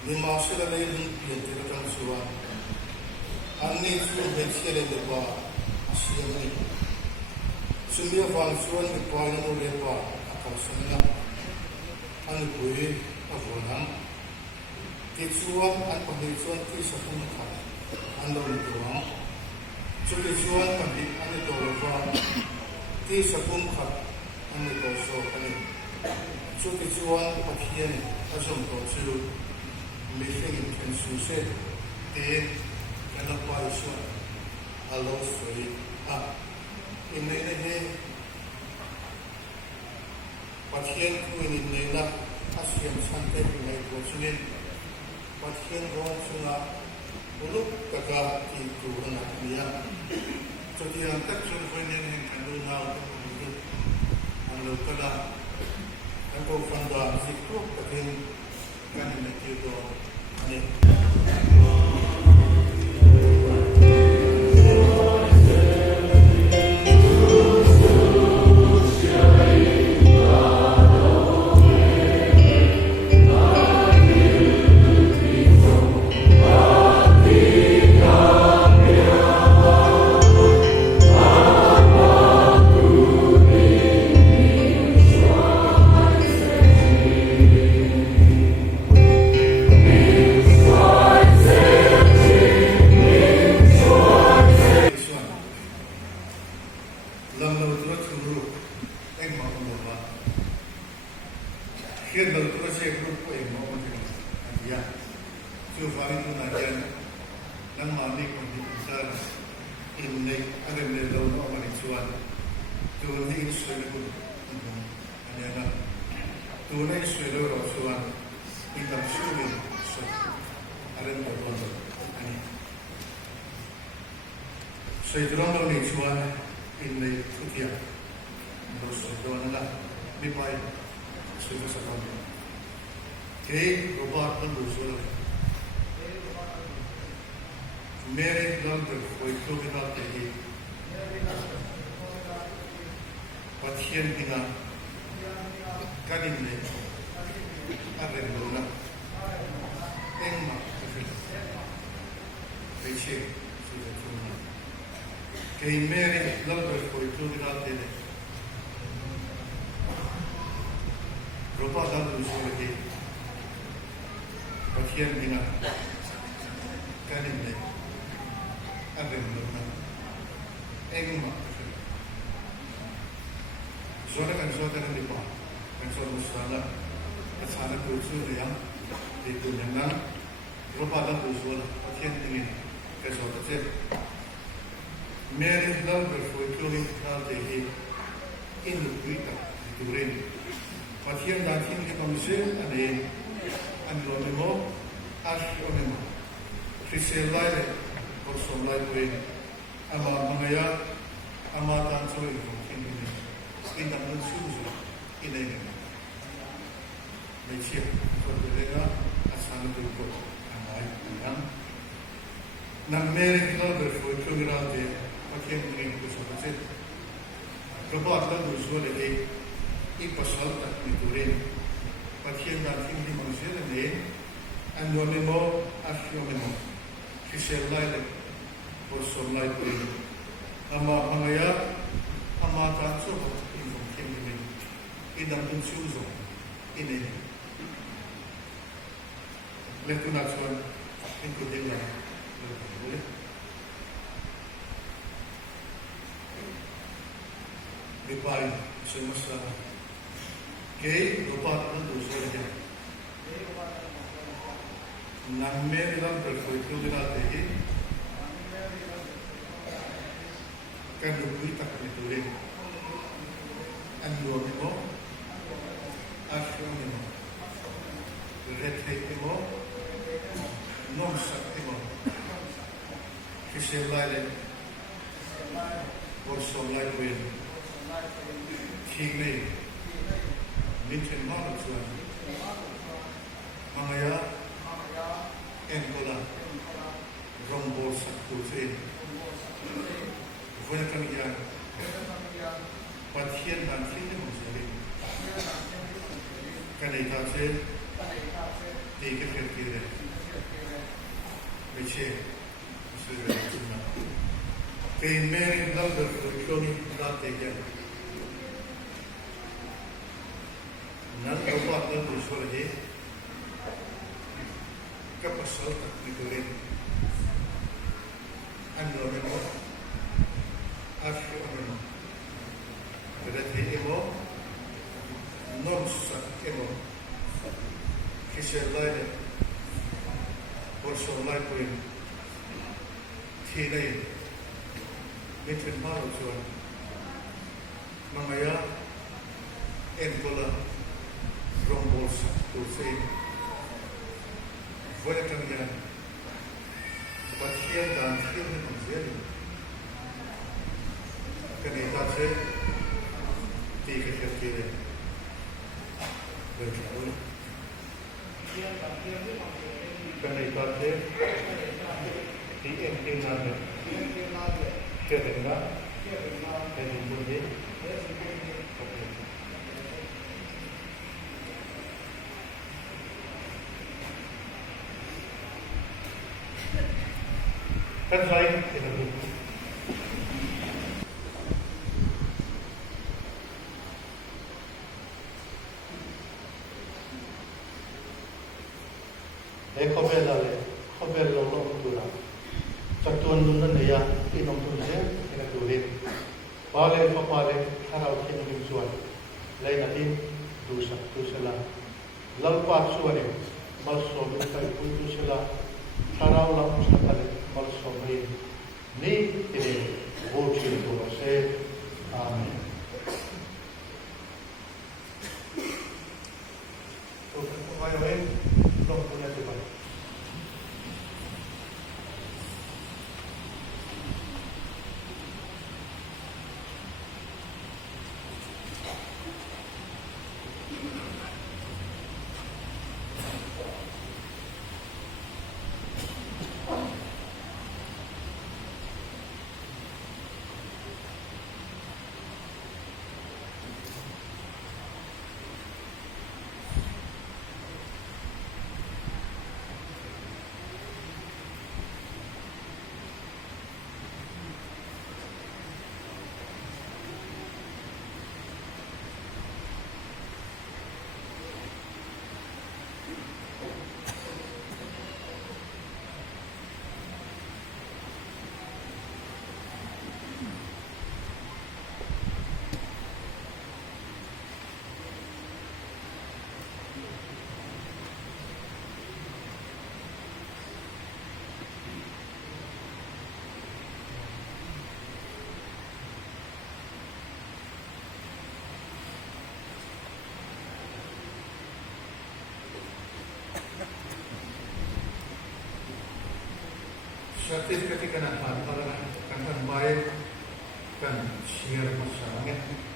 Limasira na yung pinatira kang suwan. Ani suwan ay siya rin ba siya ni. Sumiya fang suwan ni Pwai na rin ba akaw sa nga. Ano po yung abunan. Kitsuwan at pagkitsuwan kisa kumaka. Ano nito ang. So kitsuwan pagkit ano ito ba kisa kumaka. Ano ito so kanin. So kitsuwan pagkiyan asong to so Missing in Suset, cannot buy so hello free. In the but here in Nela, Asian Santa, in a Bosnian, but here going to look the God into Nia. So the untaxed when can do now and look at that and go from the Zico again. Kan itu ani. Saya dorang ni cuan ini tukia, terus dorang lah ni baik sudah sekali. Kei robot pun berusaha. Mereka dalam berkuasa kita tadi. Pasien kita kan ini ada dorang, enggak bersih sudah cuma. Kei mere lalber koi tugira dele. Ropa dalu sulit. Pasien bina kanin le. Adem luna. Engma. Zona kan di bawah. Kan zona musala. Kesana kursus yang itu dengan ropa dalu sulit. Pasien ini kesana cek. Mary Lambert for killing Kate in the Greek to rain. But here that him the commission and Lonimo, Ash Onimo. She said, Light for some light rain. Ama Mangaya, Ama Tanso from King in the Munsuzu in a They cheer for the Lega, a son of the book. And I am Nan Mary Lambert for killing out there. Pakai mungkin kusuk kusuk. Kebuat lalu suara ini, pasal tak diturin. Pakai nanti di manusia ini, anda nemo, asyo nemo. Kisah lain, bosom lain pun. Ama mengaya, ama tanso, ini mungkin ini. Ini pun susu ini. Lepas nasihat, ini dengar. Pai semasa ke dapat mendusul dia. Namme dalam berkutu dengan tadi, kan berkutu tak ditulis. Ando memo, asyo memo, rete memo, non sak memo. Kisah lain, bosom lain pun. King ni, Lincoln Marshall, Mangaya, Angola, Rombo Sakute, Vuelcamian, Patien dan Film Muslim, Kanitase, di ke kire beche sura tunna ke meri dal da shoni da te ge nan ko ba da shor he ka pasal tak ni kore anno meno ashu ameno berarti emo non sa emo Kishelai also like when Tina Mitrin Maruchuan Mamaya Engola Rombos to say Volatamian but here than here is very can I touch it? Take it here. Kanai kate di entina ne kedenga kedimudi kan lain itu khobel lo lo tura chatuan dun na ya inom tu je ina duhin wale pale harau kin nim suan lai na tin tu sala lalpa suani mal so mi kai tu sala harau la usakale mal so mi ni tine bo chi to se amen to ko ai wen lo ko na tu ba Sertifikat kena para kan baik kan share masyarakat